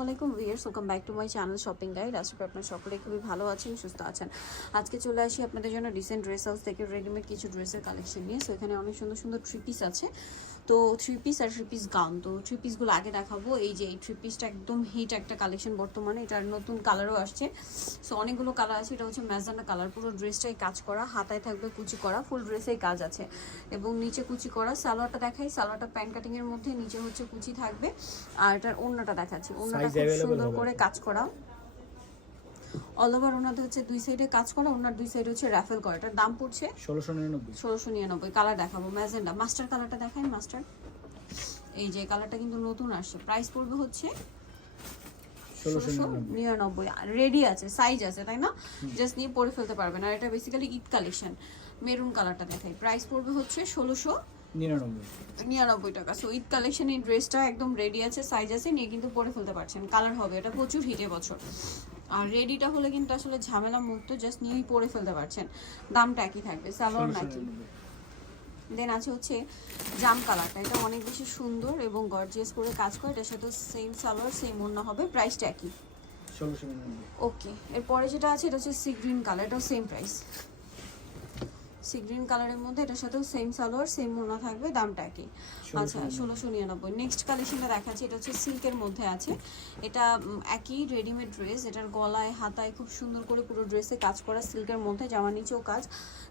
আসসালামাইকুম viewers welcome back to my channel shopping guide আশা করি আপনার সকলে খুবই ভালো আছেন, সুস্থ আছেন। আজকে চলে আসি আপনাদের জন্য রিসেন্ট ড্রেস হাউস থেকে রেডিমেড কিছু ড্রেসের কালেকশন নিয়ে। সো এখানে অনেক সুন্দর সুন্দর থ্রি পিস আছে। তো থ্রি পিস আর থ্রি পিস গাউন তো থ্রি পিসগুলো আগে দেখাবো। এই যে এই থ্রি পিসটা একদম হিট একটা কালেকশন বর্তমানে। এটার নতুন কালারও আসছে। সো অনেকগুলো কালার আছে। এটা হচ্ছে ম্যাজানা কালার পুরো ড্রেসটাই কাজ করা। হাতায় থাকবে কুচি করা। ফুল ড্রেসেই কাজ আছে। এবং নিচে কুচি করা। সালোয়ারটা দেখাই। সালোয়ারটা প্যান্ট কাটিং এর মধ্যে। নিচে হচ্ছে কুচি থাকবে। আর এটার ওড়নাটা দেখাচ্ছি। ওড়নাটা খুব সুন্দর করে কাজ করা। অল ওভার ওনাদের হচ্ছে দুই সাইডে কাজ করা ওনার দুই সাইডে হচ্ছে র্যাফেল করা। এটার দাম পড়ছে ষোলোশো নিরানব্বই। ষোলোশো নিরানব্বই। কালার দেখাবো ম্যাজেন্ডা মাস্টার কালারটা দেখাই মাস্টার এই যে কালারটা কিন্তু নতুন আসছে। প্রাইস পড়বে হচ্ছে ষোলোশো নিরানব্বই। রেডি আছে সাইজ আছে তাই না? জাস্ট নিয়ে পরে ফেলতে পারবেন। আর এটা বেসিক্যালি ঈদ কালেকশন মেরুন কালারটা দেখাই। প্রাইস পড়বে হচ্ছে ষোলোশো নিরানব্বই। টাকা। সো ঈদ কালেকশন এই ড্রেসটা একদম রেডি আছে সাইজ আছে নিয়ে কিন্তু পরে ফেলতে পারছেন। কালার হবে এটা প্রচুর হিটে বছর। আর রেডিটা হলে কিন্তু আসলে ঝামেলা মুক্ত জাস্ট নিয়েই পরে ফেলতে পারছেন। দামটা একই থাকবে সালোয়ার নাকি দেন আছে হচ্ছে জাম কালারটা। এটা অনেক বেশি সুন্দর এবং গর্জিয়াস করে কাজ করে এটার সাথে সেম সালোয়ার সেম অন্য হবে প্রাইসটা একই। ওকে এরপরে যেটা আছে এটা হচ্ছে সি গ্রিন কালার এটাও সেম প্রাইস সি গ্রিন কালারের মধ্যে এটার সাথেও সেম সালোয়ার সেম মোনা থাকবে দামটা একই। আচ্ছা ষোলোশো নিরানব্বই। নেক্সট কালেকশনটা দেখাচ্ছি এটা হচ্ছে সিল্কের মধ্যে আছে। এটা একই রেডিমেড ড্রেস এটার গলায় হাতায় খুব সুন্দর করে পুরো ড্রেসে কাজ করা সিল্কের মধ্যে জামা নিচেও কাজ।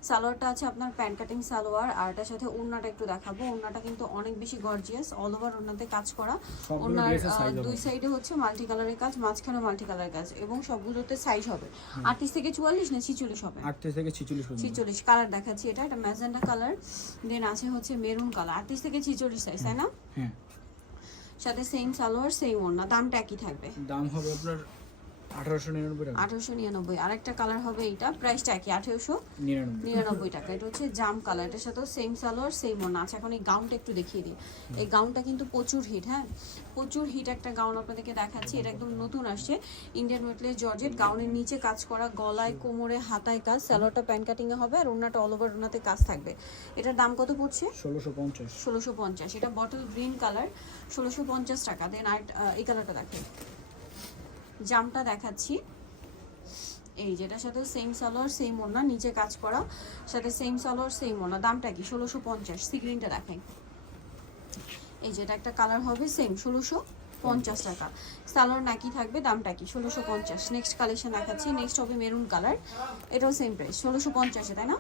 সালোয়ারটা আছে আপনার প্যান্ট কাটিং সালোয়ার আর এটার সাথে ওড়নাটা একটু দেখাবো। ওড়নাটা কিন্তু অনেক বেশি গর্জিয়াস অল ওভার ওড়নাতে কাজ করা। ড্রেসের দুই সাইডে হচ্ছে মাল্টি কালারের কাজ মাঝখানে মাল্টি কালারের কাজ এবং সবগুলোতে সাইজ হবে। আটত্রিশ থেকে চুয়াল্লিশ না ছিচল্লিশ হবে? আটত্রিশ থেকে ছিচল্লিশ ছিচল্লিশ কালার দেখাচ্ছি এটা এটা ম্যাজেন্ডা কালার দেন আছে হচ্ছে মেরুন কালার আটত্রিশ থেকে ছিচল্লিশ সাইজ তাই না? হ্যাঁ। সাথে সেম সালোয়ার সেম ওড়না দামটা একই থাকবে। দাম হবে আপনার আঠারোশো নিরানব্বই নিরানব্বই। আরেকটা কালার হবে এইটা। প্রাইসটা একই আঠেরোশো নিরানব্বই। টাকা। এটা হচ্ছে জাম কালার এটার সাথেও সেম সালোয়ার সেম ওড়না। এখন এই গাউনটা একটু দেখিয়ে দিই। এই গাউনটা কিন্তু প্রচুর হিট হ্যাঁ? প্রচুর হিট একটা গাউন আপনাদেরকে দেখাচ্ছি। এটা একদম নতুন আসছে। ইন্ডিয়ান জর্জেট গাউনের নিচে কাজ করা গলায় কোমরে হাতায় কাজ। সালোয়ারটা প্যান্ট কাটিংয়ে হবে আর ওড়নাটা অল ওভার ওড়নাতে কাজ থাকবে। এটার দাম কত পড়ছে? ষোলোশো পঞ্চাশ। ষোলোশো পঞ্চাশ। এটা বটল গ্রিন কালার ষোলোশো পঞ্চাশ টাকা। দেন আর এই কালারটা দেখেন। জামটা দেখাচ্ছি। এই যেটার সাথে সেম সালোয়ার সেম ওনা নিচে কাজ করা। সাথে সেম সালোয়ার সেম ওনা দামটা কি? ষোলোশো পঞ্চাশ। সি গ্রিনটা দেখাই। এই যেটা একটা কালার হবে সেম ষোলোশো। পঞ্চাশ টাকা। সালোয়ার নাকি থাকবে দামটা কি? ষোলোশো পঞ্চাশ। নেক্সট কালেকশন দেখাচ্ছি নেক্সট হবে মেরুন কালার এটাও সেম প্রাইস ষোলোশো পঞ্চাশে তাই না।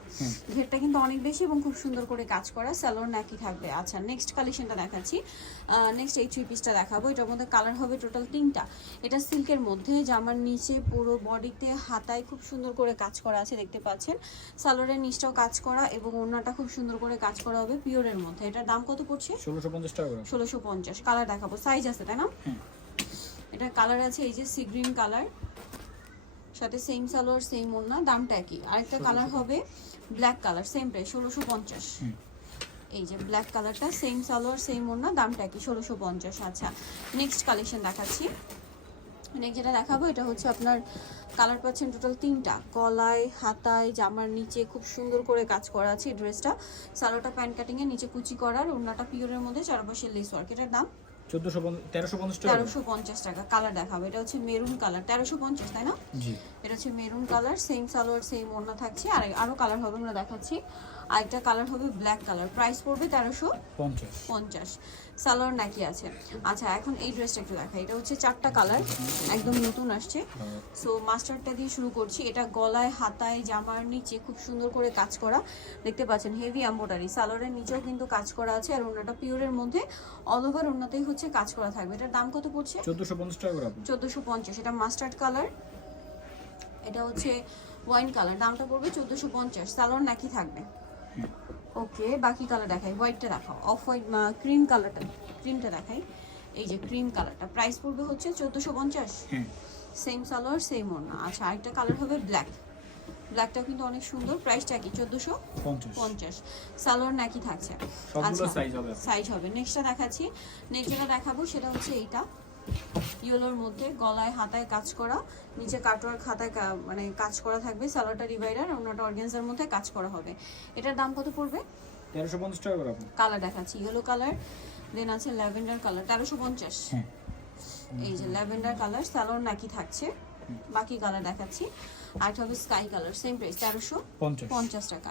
ঘেরটা কিন্তু অনেক বেশি এবং খুব সুন্দর করে কাজ করা সালোয়ার নাকি থাকবে। আচ্ছা নেক্সট কালেকশনটা দেখাচ্ছি। নেক্সট এই থ্রি পিসটা দেখাবো। এটার মধ্যে কালার হবে টোটাল তিনটা। এটা সিল্কের মধ্যে জামার নিচে পুরো বডিতে হাতায় খুব সুন্দর করে কাজ করা আছে দেখতে পাচ্ছেন। সালোয়ারের নিচটাও কাজ করা এবং ওড়নাটা খুব সুন্দর করে কাজ করা হবে পিওরের মধ্যে। এটার দাম কত পড়ছে? ষোলোশো পঞ্চাশ টাকা ষোলোশো পঞ্চাশ। কালার দেখাবো। সাইজ আছে তাই না? এটা কালার আছে এই যে সি গ্রিন কালার সাথে সেম সালোয়ার সেম ওড়না দামটা একই। আরেকটা কালার হবে ব্ল্যাক কালার সেম প্রাইস ষোলোশো পঞ্চাশ। এই যে ব্ল্যাক কালারটা সেম সালোয়ার সেম ওড়না দামটা একই ষোলোশো পঞ্চাশ। আচ্ছা নেক্সট কালেকশন দেখাচ্ছি। নেক্সট যেটা দেখাবো এটা হচ্ছে আপনার কালার পাচ্ছেন টোটাল তিনটা। গলায় হাতায় জামার নিচে খুব সুন্দর করে কাজ করা আছে ড্রেসটা সালোটা প্যান্ট কাটিংয়ে নিচে কুচি করার ওড়নাটা পিওরের মধ্যে চারপাশে লেস ওয়ার্ক এটার দাম চোদ্দোশো তেরোশো পঞ্চাশ টাকা? করে। তেরোশো পঞ্চাশ টাকা কালার দেখাবো। এটা হচ্ছে মেরুন কালার তেরোশো পঞ্চাশ তাই না? জি। এটা হচ্ছে maroon colour same salwar same ওড়না থাকছে। আর আরও কালার হবে আমরা দেখাচ্ছি। আরেকটা কালার হবে ব্ল্যাক কালার প্রাইস পড়বে তেরোশো পঞ্চাশ। সালোয়ার নাকি আছে? আচ্ছা এখন এই ড্রেসটা একটু দেখা এটা হচ্ছে চারটা কালার একদম নতুন আসছে। সো মাস্টারটা দিয়ে শুরু করছি। এটা গলায় হাতায় জামার নিচে খুব সুন্দর করে কাজ করা। দেখতে পাচ্ছেন হেভি এম্বোটারি সালোয়ারের নিচেও কিন্তু কাজ করা আছে আর ওনাটা পিওরের মধ্যে অল ওভার ওনাতেই হচ্ছে কাজ করা থাকবে। এটার দাম কত পড়ছে? চোদ্দোশো পঞ্চাশ টাকা চোদ্দোশো পঞ্চাশ। এটা মাস্টার্ড কালার এটা হচ্ছে ওয়াইন কালার দামটা পড়বে চোদ্দোশো পঞ্চাশ। সালোয়ার নাকি থাকবে? ওকে বাকি কালার দেখাই। হোয়াইটটা দেখাও। অফ হোয়াইট ক্রিম কালারটা ক্রিমটা দেখাই। এই যে ক্রিম কালারটা প্রাইস পড়বে হচ্ছে চোদ্দোশো পঞ্চাশ। সেম সালোয়ার সেম ওড়না। আচ্ছা আরেকটা কালার হবে ব্ল্যাক ব্ল্যাকটাও কিন্তু অনেক সুন্দর। প্রাইসটা কি? চোদ্দোশো পঞ্চাশ। সালোয়ার নাকি থাকছে? হবে। সাইজ হবে। নেক্সটটা দেখাচ্ছি। নেক্সট যেটা দেখাবো সেটা হচ্ছে এইটা। ইয়েলোর মধ্যে গলায় হাতায় কাজ করা নিচে কাটোয়ার খাতায় মানে কাজ করা থাকবে সালোয়ারটা ডিভাইডার অন্যটা অর্গেন্সার মধ্যে কাজ করা হবে। এটার দাম কত পড়বে? তেরোশো পঞ্চাশ টাকা করে কালার দেখাচ্ছি ইয়েলো কালার দেন আছে ল্যাভেন্ডার কালার তেরোশো পঞ্চাশ। হ্যাঁ। এই যে ল্যাভেন্ডার কালার স্যালোর নাকি থাকছে বাকি কালার দেখাচ্ছি। আর হবে স্কাই কালার সেম প্রাইস তেরোশো পঞ্চাশ। টাকা।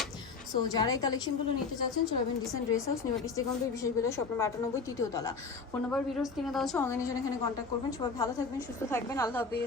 সো যারা এই কালেকশনগুলো নিতে চাচ্ছেন চলবেন decent dress house new market second বিশেষ বিলে স্বপ্ন আটানব্বই তৃতীয় তলা। ফোন নম্বর ভিডিওস কিনে দেওয়া হচ্ছে অনলাইনে জন্য এখানে কন্ট্যাক্ট করবেন। সবাই ভালো থাকবেন সুস্থ থাকবেন আল্লাহ হাফিজ।